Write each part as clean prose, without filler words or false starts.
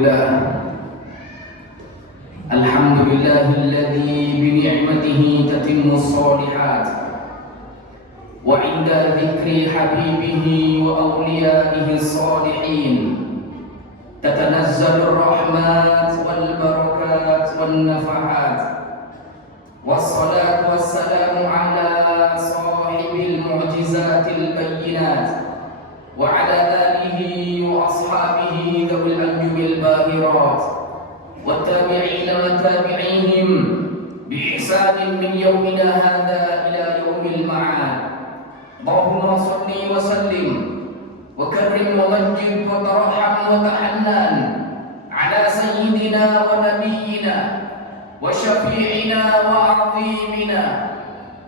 لله الحمد لله الذي بنعمته تتم الصالحات وعند ذكر حبيبه وأوليائه الصالحين تتنزل الرحمات والبركات والنفحات والصلاة والسلام على صاحب المعجزات البينات وعلى آله وأصحابه ذوي الأنجم الباهرات والتابعين وتابعيهم بإحسان من يومنا هذا إلى يوم المعاد. اللهم صل وسلم وكرم ومجد وترحم وتحنن على سيدنا ونبينا وشفيعنا وعظيمنا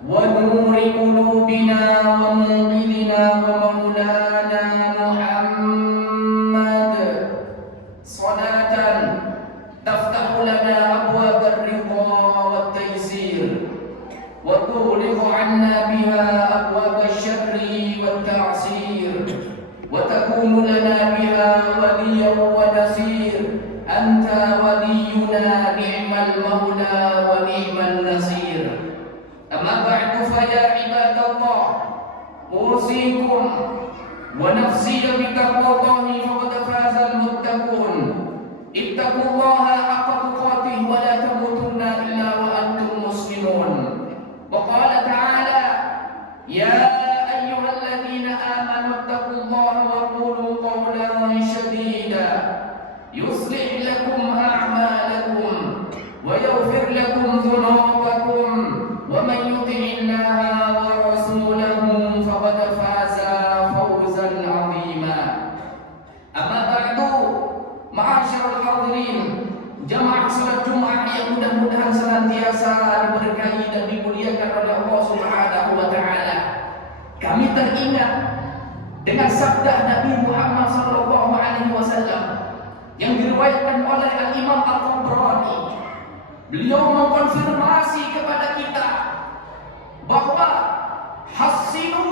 ونور قلوبنا ومنقذنا ومولانا محمد صلاة تفتح لنا أبواب الرضا والتيسير وتغلق عنا بها أبواب الشر والتعسير وتكون لنا بها وليا ونصير. أنت ولينا نعم المولى ونعم النصير. أما بعد فيا عباد الله أوصيكم ونفسي بتقوى الله فقد فاز المتقون. اتقوا الله حق تقاته ولا تموتن إلا وأنتم مسلمون. وقال تعالى يا أيها الذين آمنوا اتقوا الله وقولوا قولا سديدا يصلح لكم أعمالكم ويغفر لكم ذنوبكم ومن يطع الله ورسوله فقد فاز فوزا عظيما. أما بعد ma'asyiral hadirin jamaah salat Jumat yang mudah-mudahan senantiasa diberkahi dan dimuliakan oleh Allah Subhanahu wa taala. Kami teringat dengan sabda Nabi Muhammad sallallahu alaihi wasallam yang diriwayatkan oleh Al-Imam At-Tabrani. Beliau mengkonfirmasi kepada kita bahwa hasinu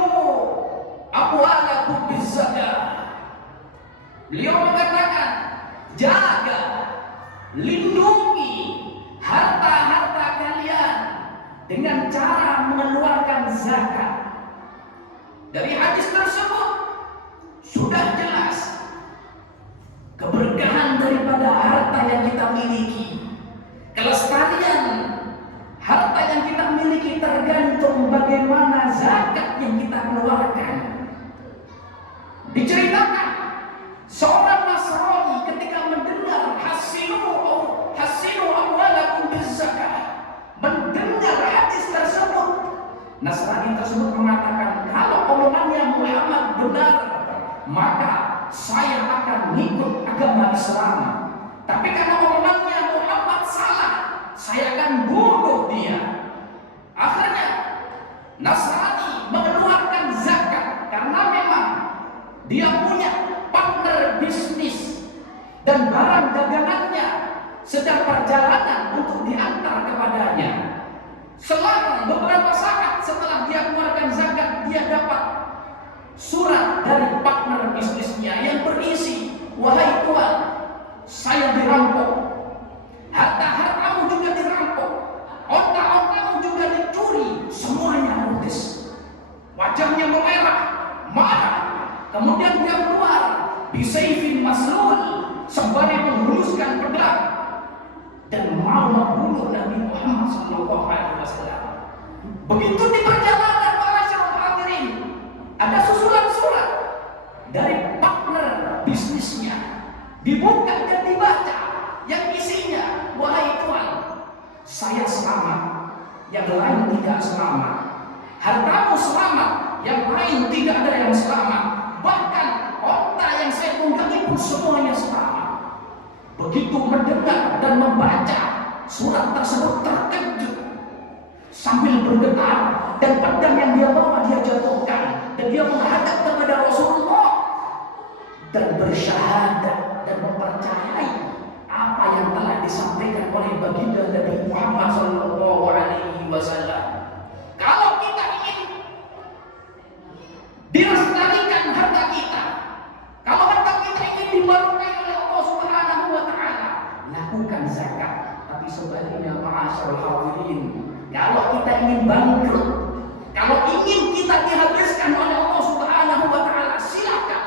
amwalakum bizzakah. Beliau mengatakan jaga, lindungi harta-harta kalian dengan cara mengeluarkan zakat. Dari hadis tersebut sudah jelas keberkahan daripada harta yang kita miliki. Kelestarian harta yang kita miliki tergantung bagaimana zakat yang kita keluarkan. Diceritakan seorang Nasrani ketika mendengar hasinu amwalakum bizzakah, mendengar hadis tersebut, Nasrani tersebut mengatakan kalau omongannya Muhammad benar maka saya akan ikut agama Islam. Tapi kalau omongannya Muhammad salah, saya akan bunuh dia. Akhirnya Nasrani mengeluarkan zakat karena memang dia punya partner bisnis dan barang dagangannya sedang perjalanan untuk diantar kepadanya. Selang beberapa saat setelah dia keluarkan zakat, dia dapat surat dari partner bisnisnya yang berisi, wahai tuan, saya dirampok, harta-hartamu juga dirampok, onta-ontamu juga dicuri, semuanya ludes. Wajahnya memerah, marah. Kemudian dia keluar bisaifin maslul, sembari menghuluskan pedang dan mau membunuh Nabi Muhammad SAW. Begitu di perjalanan para hadirin, ada susulan surat dari partner bisnisnya, dibuka dan dibaca, yang isinya, wahai tuan, saya selamat, yang lain tidak selamat. Hartamu selamat, yang lain tidak ada yang selamat. Bahkan onta yang saya tunggangi pun semuanya selamat. Begitu mendengar dan membaca surat tersebut terkejut sambil bergetar, dan pedang yang dia bawa dia jatuhkan dan dia menghadap kepada Rasulullah dan bersyahadat dan mempercayai apa yang telah disampaikan oleh baginda Nabi Muhammad SAW. Kalau kita ingin dilestarikan harta kita, kalau harta kita ingin dibarukai oleh Allah Subhanahu wa taala, Ma'asyiral hadirin, kalau kita ingin bangkrut, kalau ingin kita dihabiskan oleh Allah Subhanahu wa taala, silakan.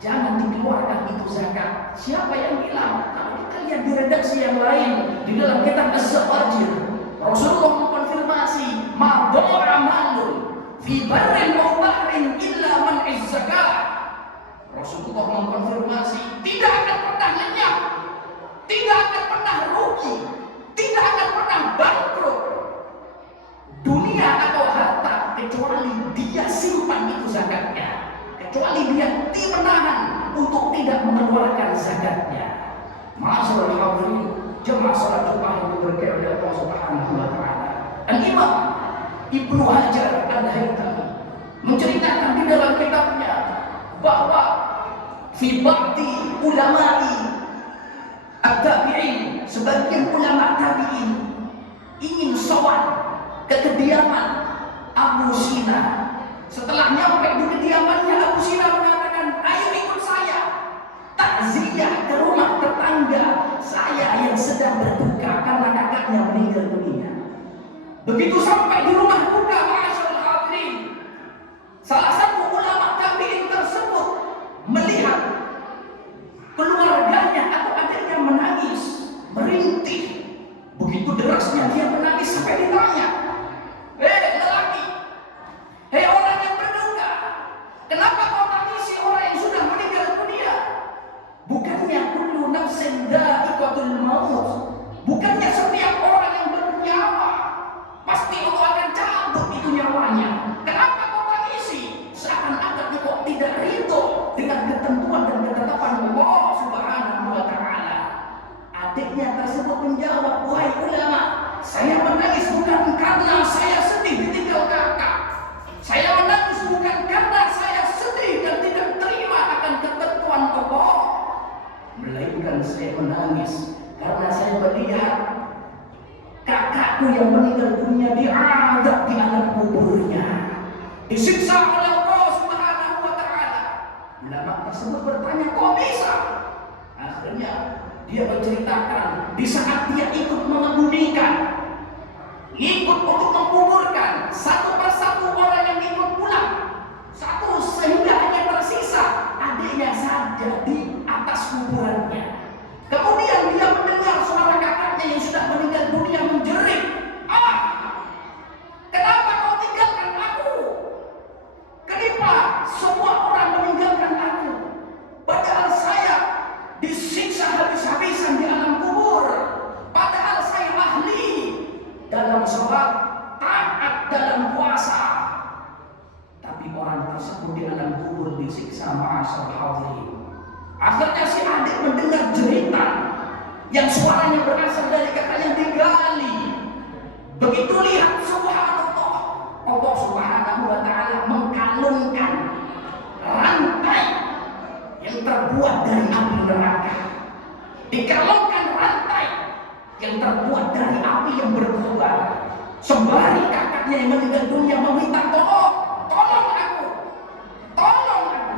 Jangan dikeluarkan itu zakat. Siapa yang bilang? Kalau kita lihat di redaksi yang lain, di dalam kitab Az-Zawajir, Rasulullah mengkonfirmasi, "Ma dha'a malun fi barrin wa bahrin illa man zakat." Rasulullah mengkonfirmasi, tidak akan pernah lenyap, tidak akan pernah rugi, tidak akan pernah bangkrut dunia atau harta kecuali dia simpan itu zakatnya, kecuali dia menahan untuk tidak mengeluarkan zakatnya. Ma'asyiral hadirin, jemaah salat Jumat yang diberkahi oleh Allah Subhanahu wa taala. Al-Imam Ibnu Hajar Al-Haytami menceritakan di dalam kitabnya bahwa fi ba'di ulama'i at-tabi'in, sebagian ulama tabi'in ingin sowan ke kediaman Abu Sina. Setelah nyampe di kediamannya, Abu Sina mengatakan, "Ayo ikut saya takziah ke rumah tetangga saya yang sedang berduka karena kakaknya meninggal dunia." Begitu sampai di rumah duka, ma'asyiral hadirin, salah satu ulama tabi'in tersebut melihat keluarganya atau adiknya menangis, merintih. Begitu derasnya dia menangis sampai ditanya, lelaki, hei orang yang berduka, kenapa kau tangisi orang yang sudah meninggal dunia? Bukannya kullu nafsin dha'iqatul maut, bukannya setiap orang yang bernyawa pasti Allah akan cabut itu nyawanya. Kenapa kau tangisi? Seakan-akan kau tidak ridho dengan ketentuan dan ketetapan Allah Subhanahu wa taala. Adiknya tersebut menjawab, "Wahai ulama, saya menangis bukan karena saya sedih ditinggal kakak. Saya menangis bukan karena saya sedih dan tidak terima akan ketentuan Allah, melainkan saya menangis karena saya melihat kakakku yang meninggal dunia diadab di alam kuburnya, disiksa oleh Allah Subhanahu wa taala." Ulama tersebut bertanya, "Kok bisa?" Akhirnya dia menceritakan di saat dia ikut mengebumikan, ikut untuk menguburkan satu persatu orang yang ikut pulang, satu sehingga hanya tersisa adiknya saja di atas kuburannya. Kemudian dia mendengar suara kakaknya yang sudah meninggal dunia menjerit, "Ah, kenapa kau tinggalkan aku? Kenapa semua orang meninggalkan aku? Padahal saya disiksa habis-habisan di alam kubur. Padahal saya ahli dalam sholat, taat dalam puasa. Tapi orang tersebut di alam kubur disiksa." Ma'asyiral hadirin, akhirnya si adik mendengar jeritan yang suaranya berasal dari kakak yang digali. Begitu lihat, subhanallah, Allah Subhanahu wa taala mengkalungkan rantai yang terbuat dari api neraka, dikalungkan rantai yang terbuat dari api yang berkobar. Sembari kakaknya yang meninggal dunia meminta tolong, "Tolong aku, tolong aku."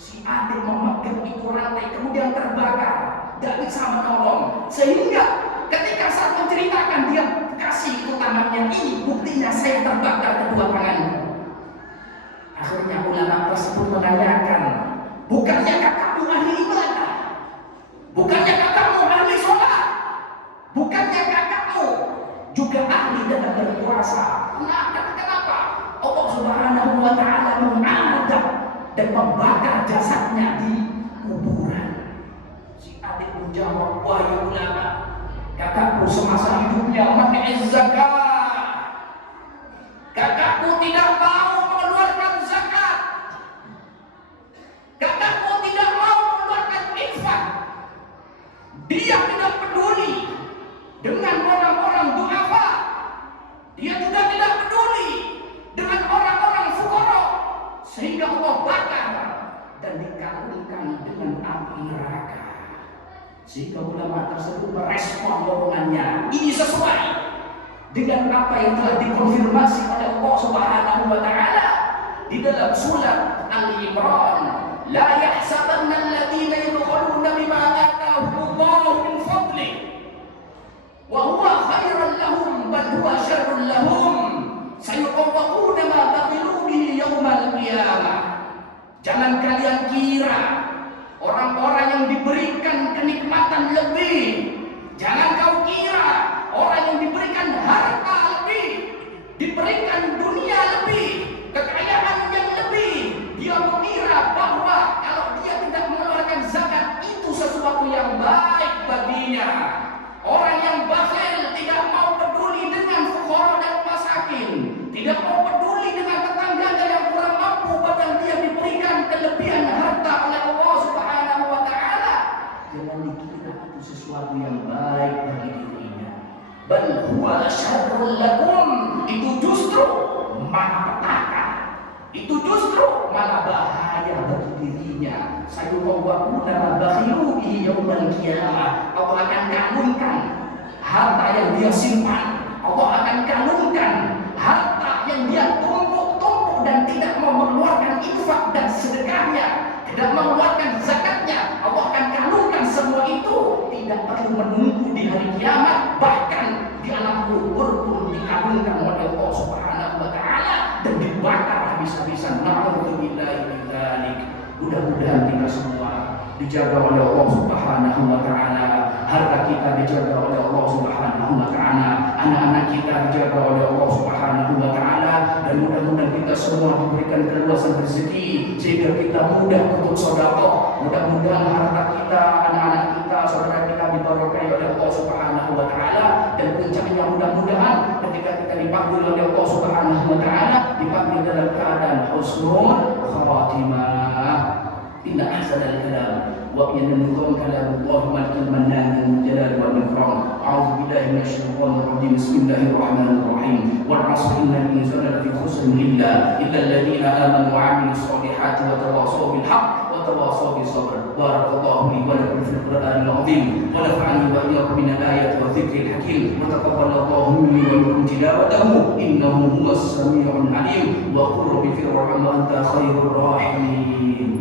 Si adik memegang itu rantai kemudian terbakar, tidak bisa menolong. Sehingga ketika saat menceritakan, dia kasih itu tangannya, "Ini buktinya saya terbakar kedua tanganku." Akhirnya ulama tersebut menanyakan, "Bukannya kakakmu ahli ibadah? Bukannya kakakmu ahli sholat? Bukannya kakakmu juga ahli dalam berpuasa? Kenapa Allah Subhanahu wa taala mengadab dan membakar jasadnya di kuburan?" Si adik menjawab, "Wahai ulama, kakakku semasa hidupnya meni'z zakat. Kakakku tidak mau mengeluarkan zakat. Kakakku tidak mau mengeluarkan infak. Dia tidak peduli dengan orang-orang du'afa. Dia juga tidak peduli dengan orang-orang fuqara, sehingga Allah bakar dan dikalungkan dengan api neraka." Sehingga ulama tersebut merespon dorongannya, ini sesuai dengan apa yang telah dikonfirmasi oleh Allah Subhanahu wa taala di dalam surat Al-Imran, "La yahsabanna alladziina yadkhuluna bima ataahumullahu min fadlihi wa huwa khairan sayutawwaquna ma bakhilu bihi yaumal qiyamah. Jangan kalian kira orang-orang yang diberikan kenikmatan lebih, jangan kau kira orang yang diberikan harta lebih, diberikan dunia lebih, kekayaan yang lebih, dia mengira bahwa kalau dia tidak mengeluarkan zakat itu sesuatu yang baik baginya. Orang yang bakhil tidak mau peduli dengan fuqara dan masakin, tidak mau peduli dengan tetangganya yang kurang mampu, padahal dia diberikan kelebihan harta oleh Allah Subhanahu wa taala. Jangan dikira itu sesuatu yang baik bagi dirinya. Bal huwa syarrul lakum, itu justru malapetaka. Itu justru malah bahaya bagi dirinya. Sayutawwaquna ma bakhilu bihi yaumal qiyamah. Allah akan kanunkan harta yang dia simpan. Allah akan kanunkan harta yang dia tumpuk-tumpuk dan tidak mau mengeluarkan infak dan sedekahnya, tidak mengeluarkan zakatnya. Allah akan kanunkan semua itu, tidak perlu menunggu di hari kiamat, bahkan di alam kubur pun dikanunkan oleh Allah Subhanahu wa taala dan dibakar habis-habisan. Na'udzubillahi min dzalik. Mudah-mudahan kita semua dijaga oleh Allah Subhanahu wa taala, harta kita dijaga oleh Allah Subhanahu wa taala, anak-anak kita dijaga oleh Allah Subhanahu wa taala, dan mudah-mudahan kita semua diberikan keluasan rezeki sehingga kita mudah untuk sedekah. Mudah-mudahan harta kita, anak-anak kita, saudara kita diberkahi oleh Allah Subhanahu wa taala, dan puncaknya mudah-mudahan ketika kita dipanggil oleh Allah Subhanahu wa taala, dipanggil dalam keadaan husnul khatimah. Inna ahsanal kalam wa yanzum kalamullah malikul mannan min jalal wal ikram. A'udzu billahi minasy syaithanir rajim. Bismillahirrahmanirrahim. Wal 'asri innal insana lafi khusr illa alladziina aamanu wa 'amilus solihati wa tawassaw bil haqq wa tawassaw bis sabr. Barakallahu li wa lakum fil Qur'anil 'azim wa nafa'ani wa iyyakum min al-ayati wa dhikril hakim. Wa taqabbalallahu minni wa minkum tilawatahu innahu huwas samii'ul 'aliim. Wa qul rabbi fir'aun wa anta khairur rahimin.